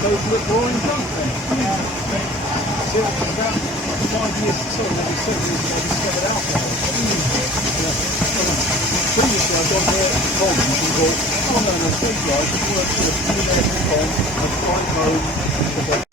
those look boring junk then. See what about 5 years, sorry, maybe 7 years ago, I discovered alcohol. Previously I've gone there at Collins and thought, oh no, these guys have worked for a few electric on, have quite home, give up.